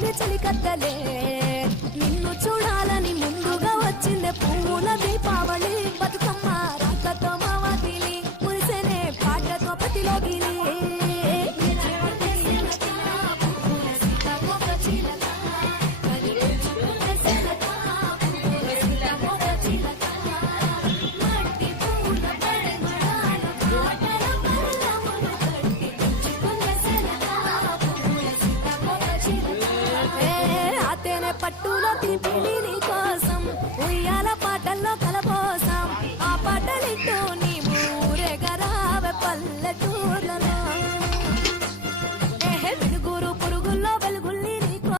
మంది చలికత్తలే నిన్ను చూడాలని ముందుగా వచ్చిందే పువ్వుల దీపావళి బతుకమ్మ రాకతో మావతిలి మురిసెనే పాటతో ప్రతిలోకిలి పట్టులో తిప్పిలి నీ కోసం ఉయ్యాల పాటల్లో కలపోసాం ఆ పాటలిట్టు నీ ఊరెగరావే పల్లెటూర్లలో